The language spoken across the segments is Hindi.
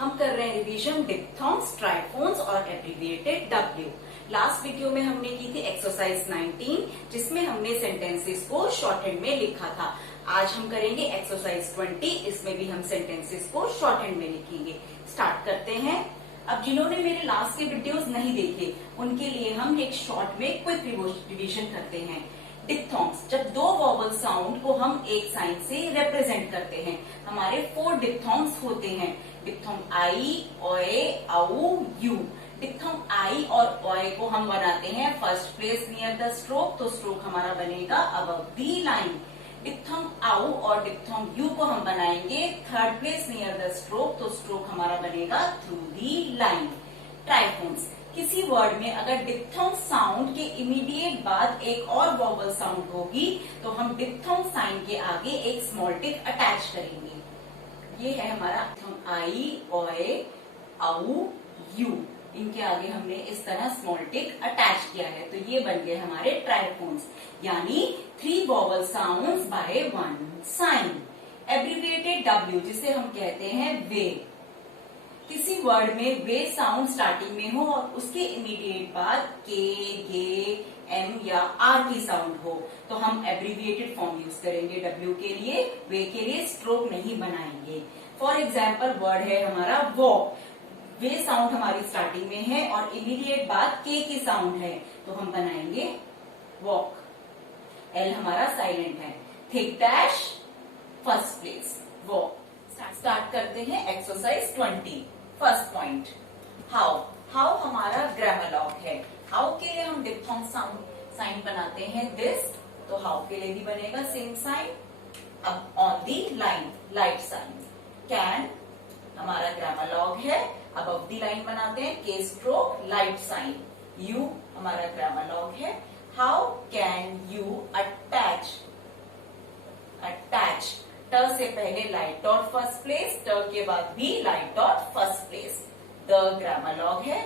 हम कर रहे हैं रिवीजन डिप्थॉन्ग्स, ट्राइफोन्स और एब्रिविएटेड डब्ल्यू। लास्ट वीडियो में हमने की थी एक्सरसाइज 19 जिसमें हमने सेंटेंसेस को शॉर्ट हैंड में लिखा था। आज हम करेंगे एक्सरसाइज 20, इसमें भी हम सेंटेंसेस को शॉर्ट हैंड में लिखेंगे। स्टार्ट करते हैं। अब जिन्होंने मेरे लास्ट के वीडियोस नहीं देखे उनके लिए हम एक शॉर्ट में क्विक रिवीजन करते हैं। डिप्थॉन्ग्स, जब दो वॉवल साउंड को हम एक साइन से रिप्रेजेंट करते हैं, हमारे 4 डिप्थॉन्ग्स होते हैं। डिप्थॉन्ग आई, ओए, औ, यू। डिप्थॉन्ग आई और ओए को हम बनाते हैं first place near the stroke, तो स्ट्रोक हमारा बनेगा अबव दी लाइन। डिप्थॉन्ग आउ और डिप्थॉन्ग यू को हम बनाएंगे third place near the stroke, तो स्ट्रोक हमारा बनेगा थ्रू दी लाइन। ट्राइफोन्स, किसी वर्ड में अगर डिप्थॉन्ग साउंड के इमीडिएट बाद एक और वॉवल साउंड होगी तो हम डिप्थॉन्ग साइन के आगे एक स्मॉल टिक अटैच करेंगे। ये है हमारा आई, ओए, औ, यू। इनके आगे हमने इस तरह स्मॉल टिक अटैच किया है, तो ये बन गए हमारे ट्राइफोन्स, यानी 3 vowel sounds by 1 sign. Abbreviated W, जिसे हम कहते हैं वे। किसी वर्ड में वे साउंड स्टार्टिंग में हो और उसके इमीडिएट बाद के, गे, एम या आर की साउंड हो तो हम एब्रिविएटेड फॉर्म यूज करेंगे डब्ल्यू के लिए, वे के लिए स्ट्रोक नहीं बनाएंगे। फॉर एग्जाम्पल वर्ड है हमारा वॉक, वे साउंड हमारी स्टार्टिंग में है और इमीडिएट बाद के की साउंड है तो हम बनाएंगे वॉक। एल हमारा साइलेंट है। Thick dash first place, walk. Start करते हैं exercise 20। First point, how. How हमारा ग्रामर लॉग है। हाउ के लिए हम डिप्थॉन्ग साउंड साइन बनाते हैं दिस, तो हाउ के लिए भी बनेगा सेम साइन। अब on the line, light sign. Can हमारा ग्रामर लॉग है, अबव दी लाइन बनाते हैं के स्ट्रोक लाइट साइन। यू हमारा ग्रामर लॉग है। How can you attach, attach ट से पहले लाइट डॉट फर्स्ट प्लेस, ट के बाद भी light dot first place. The grammalogue है।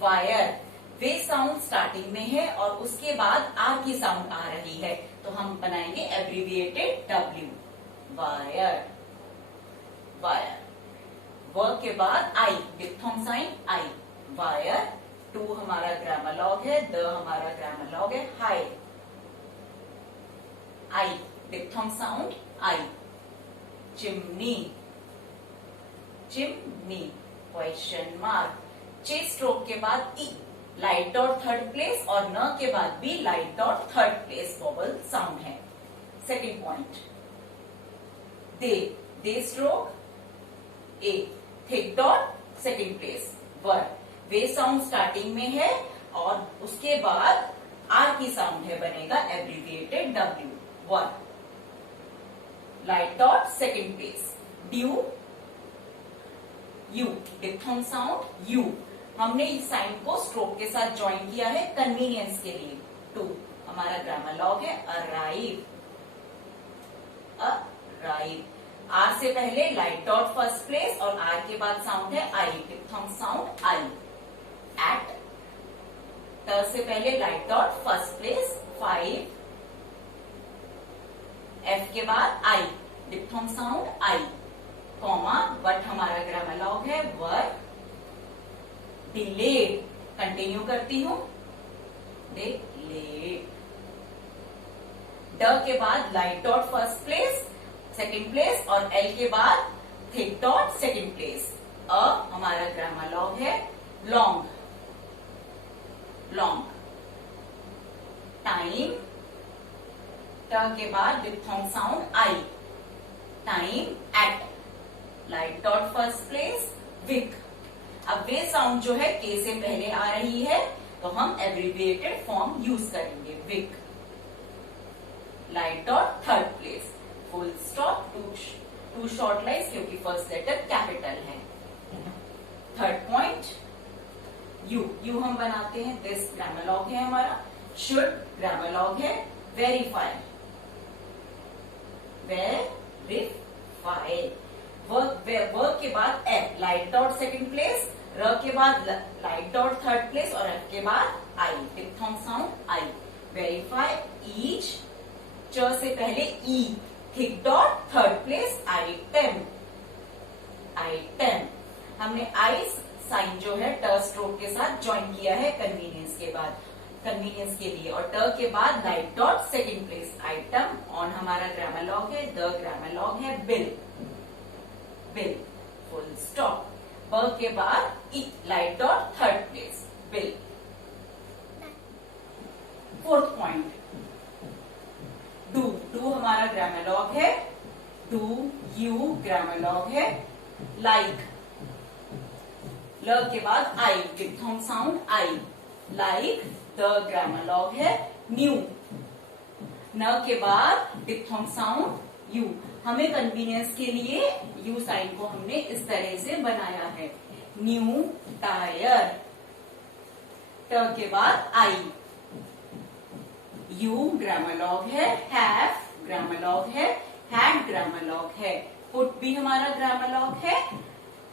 वायर, वे साउंड स्टार्टिंग में है और उसके बाद आर की साउंड आ रही है तो हम बनाएंगे abbreviated W, wire, wire. Work के बाद I, diphthong sign I, wire. To हमारा ग्रामर लॉग है। द हमारा ग्रामर लॉग है। High, I, diphthong sound I. Chimney, chimney, question mark. Chay stroke के बाद E, light dot third place और न के बाद भी light dot third place vowel sound है। Second point, they stroke A, thick dot second place, were. वे साउंड स्टार्टिंग में है और उसके बाद आर की साउंड है, बनेगा abbreviated W, were. Light dot second place. Due, you, diphthong sound you. हमने इस साइन को स्ट्रोक के साथ ज्वाइन किया है कन्वीनियंस के लिए। टू हमारा ग्रामर लॉग है। Arrive, arrive. आर से पहले लाइट डॉट फर्स्ट प्लेस और आर के बाद साउंड है I, diphthong sound I. At, ट से पहले light dot first place, 5। F के बाद I, diphthong sound I, comma. But हमारा ग्रामर लॉग है वर्क। डिलेड, कंटिन्यू करती हूं, डिलेड। ड के बाद light dot first place second place और एल के बाद thick dot second place. A हमारा ग्रामर लॉग है। Long, long. टाइम, ट के बाद diphthong sound I, time. At, light dot first place, wick. अब वे साउंड जो है के से पहले आ रही है तो हम एब्रिविएटेड फॉर्म यूज करेंगे, wick. Light dot third place, full stop, two short lines क्योंकि फर्स्ट लेटर कैपिटल है। थर्ड पॉइंट, यू हम बनाते हैं दिस, ग्रामर लॉग है हमारा। शुड ग्रामर लॉग है। Verify, verify. वर्क के बाद F, light dot second place, र के बाद लाइट डॉट थर्ड प्लेस और एफ के बाद I, diphthong sound I. Verify, each, च से पहले E, thick dot third place, item, item. हमने आई साइन जो है ट स्ट्रोक के साथ ज्वाइन किया है कन्वीनियंस के बाद, कन्वीनियंस के लिए, और ट के बाद light dot second place item, on हमारा ग्रामर लॉग है, द ग्रामर लॉग है बिल, बिल फुल स्टॉप, ब के बाद E light dot third place bill. Fourth point do, do हमारा ग्रामर लॉग है, डू यू ग्रामर लॉग है, लाइक ल के बाद I diphthong sound I, like the grammalogue है, न्यू न के बाद डिप्थोंग साउंड यू, हमें कन्वीनियंस के लिए यू साइन को हमने इस तरह से बनाया है, न्यू टायर, ट के बाद आई, यू ग्रामर लॉग है, हैव ग्रामर लॉग है, हैड ग्रामर लॉग है, पुट भी हमारा ग्रामर लॉग है,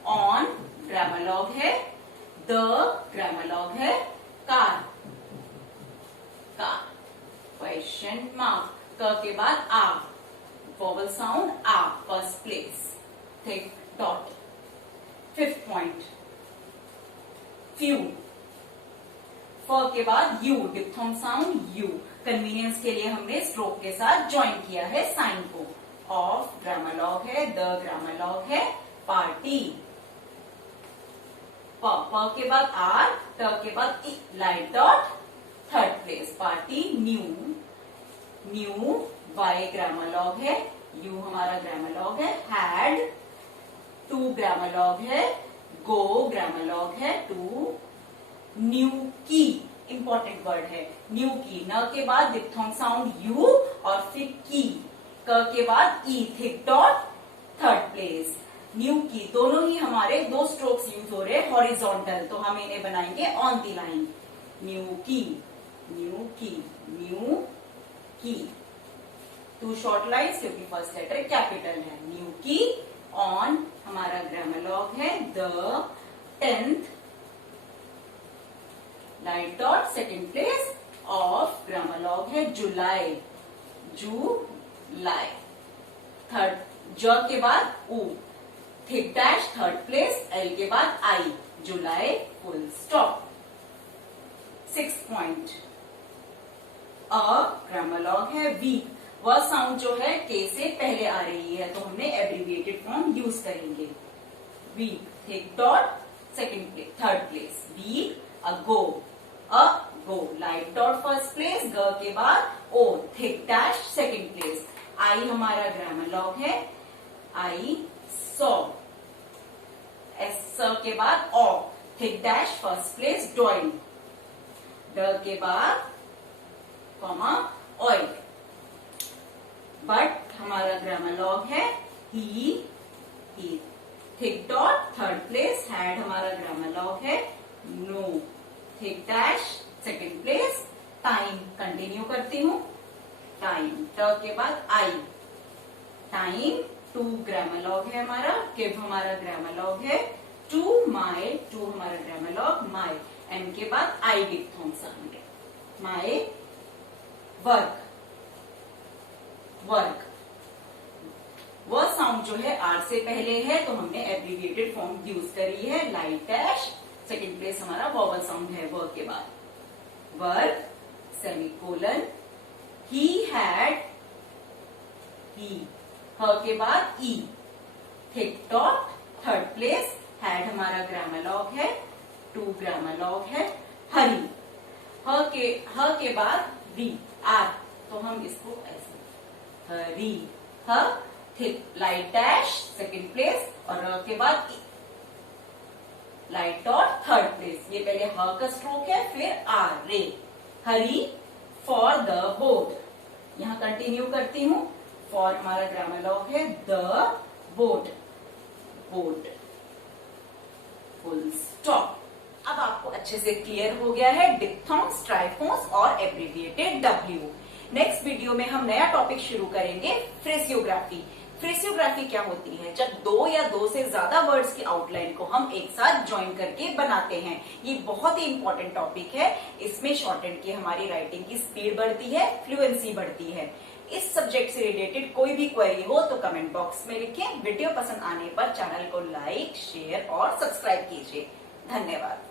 ऑन ग्रामर लॉग है, द ग्रामर लॉग है, कार, कार क्वेश्चन मार्क, क के बाद ah vowel sound ah first place, thick dot. Fifth point few, फ के बाद U diphthong sound U, convenience के लिए हमने स्ट्रोक के साथ ज्वाइन किया है साइन को, ऑफ ग्रामर लॉग है, द ग्रामर लॉग है, पार्टी, प के बाद आर, ट के बाद E light dot third place party, new, new why grammalogue है, यू हमारा ग्रामर लॉग है, हैड टू ग्रामर लॉग है, गो ग्रामर लॉग है, to, new key important word है, न्यू की, न के बाद डिप्थोंग साउंड यू और फिर की, क के बाद E thick dot third place, new key, दोनों ही हमारे दो स्ट्रोक्स यूज हो रहे हैं हॉरिजॉन्टल, तो हम इन्हें बनाएंगे on the line, new key, new key, new key, two short lines क्योंकि फर्स्ट लेटर कैपिटल है, न्यू की, ऑन हमारा ग्रामर लॉग है, the 10th light dot second place, of grammalogue है, जुलाई, जुलाई, थर्ड ज के बाद उ thick dash third place, L के बाद I, July full stop. Six point a grammalogue है, वी, वह साउंड जो है के से पहले आ रही है तो हमने एब्रीविएटेड फॉर्म यूज करेंगे, we thick dot second place third place, we a go light dot first place, ग के बाद O thick dash second place, I हमारा ग्रामर लॉग है, आई सॉ, एस के बाद O thick dash first place, doing, ड के बाद कॉमा ऑयल, बट हमारा ग्रामर लॉग है, he thick dot third place, had हमारा ग्रामर लॉग है, no thick dash second place, time continue करती हूँ, टाइम ट के बाद I, time to grammalogue है हमारा, गिव हमारा ग्रामर लॉग है, टू माई, टू हमारा ग्रामर लॉग माई, एम के बाद I diphthong sound, my work, work, वह साउंड जो है आर से पहले है तो हमने एब्रीविएटेड फॉर्म यूज करी है, लाइट डैश सेकेंड प्लेस हमारा वॉवल साउंड है, वर्क के बाद, work semicolon, he had, he, ह के बाद E thick dot third place, had हमारा ग्रामर लॉग है, टू ग्रामर लॉग है, हरी, ह के बाद री आर, तो हम इसको ऐसे हरी, ह thick light dash second place और र के बाद E light dot third place, ये पहले ह का स्ट्रोक है फिर आर, रे, हरी फॉर द बोट, यहां कंटिन्यू करती हूँ, फॉर हमारा ग्रामर लॉग है, the boat, boat full stop. अब आपको अच्छे से क्लियर हो गया है डिप्थोंग्स, ट्राइफोन्स और एब्रीविएटेड डब्ल्यू। नेक्स्ट वीडियो में हम नया टॉपिक शुरू करेंगे, फ्रेसियोग्राफी। फ्रेसियोग्राफी क्या होती है? जब दो या दो से ज्यादा वर्ड्स की आउटलाइन को हम एक साथ ज्वाइन करके बनाते हैं। ये बहुत ही इंपॉर्टेंट टॉपिक है। इसमें शॉर्ट हैंड की हमारी राइटिंग की स्पीड बढ़ती है, फ्लुएंसी बढ़ती है। इस सब्जेक्ट से रिलेटेड कोई भी क्वेरी हो तो कमेंट बॉक्स में लिखें। वीडियो पसंद आने पर चैनल को लाइक, शेयर और सब्सक्राइब कीजिए। धन्यवाद।